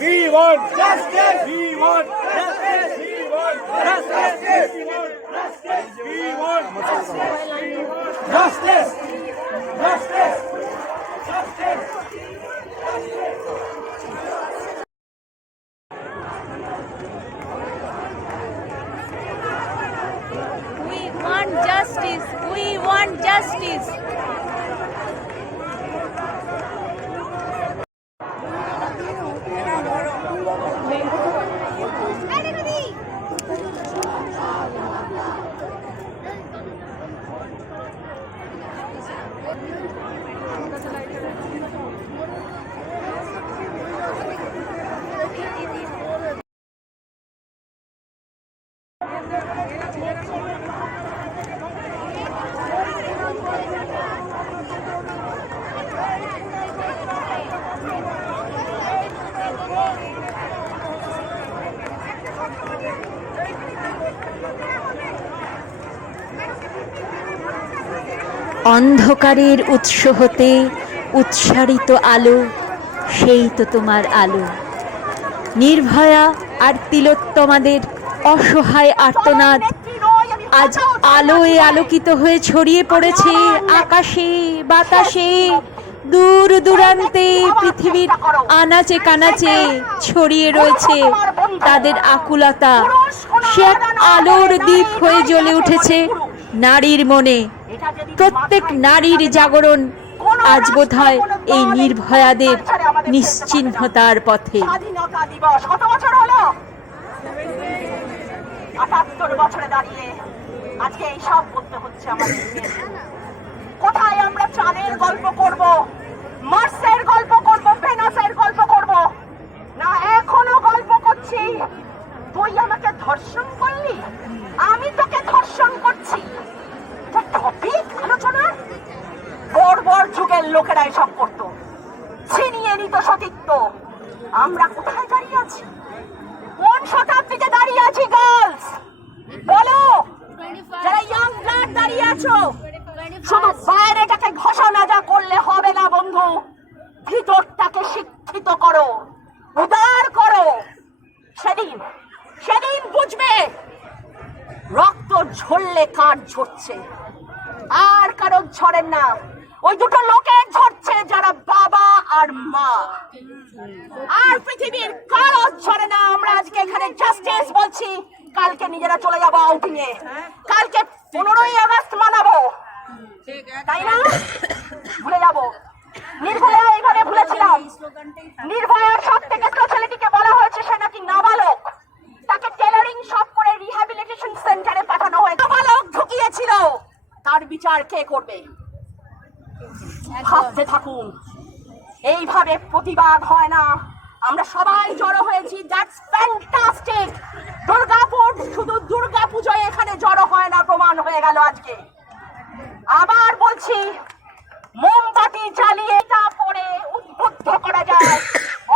We want justice. We want justice. We want justice. We want justice. We want justice. Justice. Justice. We want justice. We want justice. অন্ধকারের উৎস হতে উৎসারিত আলো, সেই তো তোমার আলো। নির্ভয়া আর তিলোত্তমাদের অসহায় আর্তনাদ আজ আলোয় আলোকিত হয়ে ছড়িয়ে পড়েছে আকাশে বাতাসে, দূর দূরান্তে পৃথিবীর আনাচে কানাচে ছড়িয়ে রয়েছে তাদের আকুলতা। সে এক আলোর দ্বীপ হয়ে জ্বলে উঠেছে নারীর মনে। প্রত্যেক নারীর জাগরণ আজ বোধহয় এই নির্ভয়াদের নিশ্চিহ্নতার পথে। স্বাধীনতা দিবস কত বছর হলো? ৭৮ বছরে দাঁড়িয়ে আজকে এই সব করতে হচ্ছে আমাদেরকে। কোথায় আমরা চাঁদের গল্প করব, মার্সের গল্প করব, ভেনাসের গল্প করব না? এখনো গল্প করছি তুই আমাকে ধর্ষণ করলি, আমি তোকে ধর্ষণ করছি। টপিক আলোচনা বর্বর যুগের লোকেরা এসব করতো, ছিনিয়ে নিত সতীত্ব। আমরা কোথায় দাঁড়িয়ে আছি? কোন শতাব্দীতে দাঁড়িয়ে আছি? গার্লস বলো, যারা ইয়াং ব্লাড দাঁড়িয়ে আছো, শুধু বাইরেটাকে ঘষা মাজা করলে হবে না বন্ধু, ভিতরটাকে শিক্ষিত করো, উদার করো। সেদিন সেদিন বুঝবে রক্ত ঝরলে কার ঝরছে, আর কারো ঝরেন না। ওই দুটো লোকের ঝরছে যারা বাবা আর মা, আর পৃথিবীর কারো ঝরে না। আমরা আজকে এখানে জাস্টিস বলছি, কালকে নিজেরা চলে যাবো আউটিং এ, কালকে 15ই আগস্ট মানাবো, তাই না? ভুলে যাবো নির্ভয়া। এইভাবে ভুলেছিলাম নির্ভয়ার সব থেকে ছেলেটিকে বলা হয়েছে সে নাকি নাবালক, তাকে টেলারিং শপ করে রিহ্যাবিলিটেশন সেন্টারে পাঠানো হয়েছে। নাবালক ঢুকিয়েছিল, তার বিচার কে করবে? ভাবতে থাকুন। এইভাবে প্রতিবাদ হয় না। আমরা সবাই জড়ো হয়েছি, দ্যাটস ফ্যান্টাস্টিক। দুর্গাপুর শুধু দুর্গা পুজোয় এখানে জড়ো হয় না, প্রমাণ হয়ে গেল আজকে। আবার বলছি, মোমবাতি জ্বালিয়ে তা পরে উদ্বুদ্ধ করা যায়,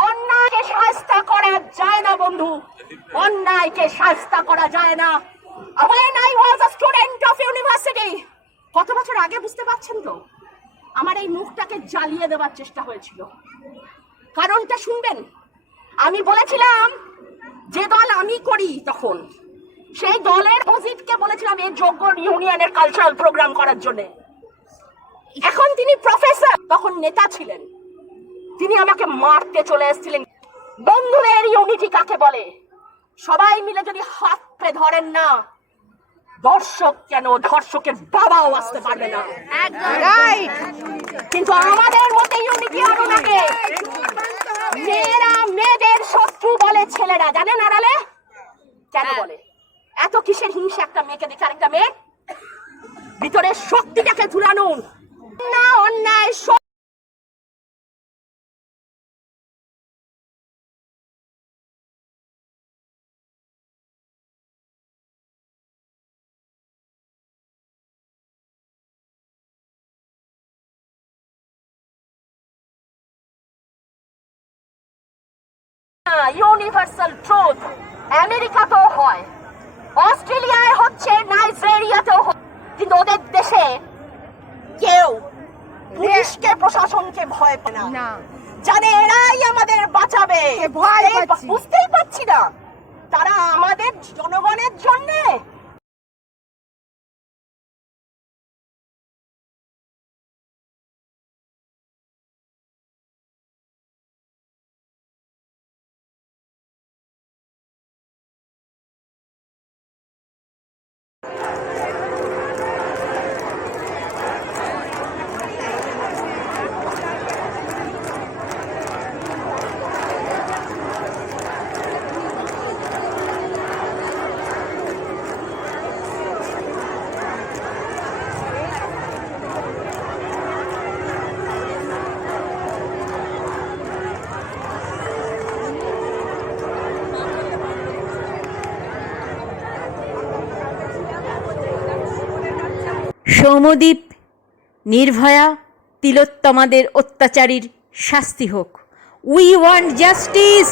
অন্যায়কে শাস্তি করা যায় না বন্ধু, অন্যায়কে শাস্তি করা যায় না। When I was a student of university, কত বছর আগে বুঝতে পারছেন তো, আমার এই মুখটাকে জ্বালিয়ে দেওয়ার চেষ্টা হয়েছিল। কারণটা শুনবেন। আমি বলেছিলাম যে দল আমি করি তখন, সেই দলের অজিতকে বলেছিলাম এই যোগ্য ইউনিয়নের কালচারাল প্রোগ্রাম করার জন্য। এখন তিনি প্রফেসর, তখন নেতা ছিলেন, তিনি আমাকে মারতে চলে এসেছিলেন। বন্ধুদের ইউনিটি কাকে বলে? সবাই মিলে যদি হাত পে ধরেন না, দর্শক কেন ধর্ষকের বাবাও আসতে পারবে না। কিন্তু আমাদের মধ্যে ইউনিটি আরো লাগে। মেয়েরা মেয়েদের শত্রু বলে ছেলেরা, জানেন আড়ালে কেন বলে? এত কিসের হিংসা একটা মেয়েকে দেখে আরেকটা মেয়ে? ভিতরের শক্তিটাকে তুলানুন না, অন্যায় ইউনিভার্সাল ট্রুথ। আমেরিকাতেও হয়, অস্ট্রেলিয়ায় হচ্ছে, নাইজেরিয়াতেও হচ্ছে, কিন্তু ওদের দেশে কেউ পুলিশকে প্রশাসনকে ভয় পায় না। জানে এরাই আমাদের বাঁচাবে। বুঝতেই পারছি না তারা আমাদের জনগণের জন্যে সৌম্যদীপ, নির্ভয়া, তিলোত্তমাদের অত্যাচারীর শাস্তি হোক। We want justice.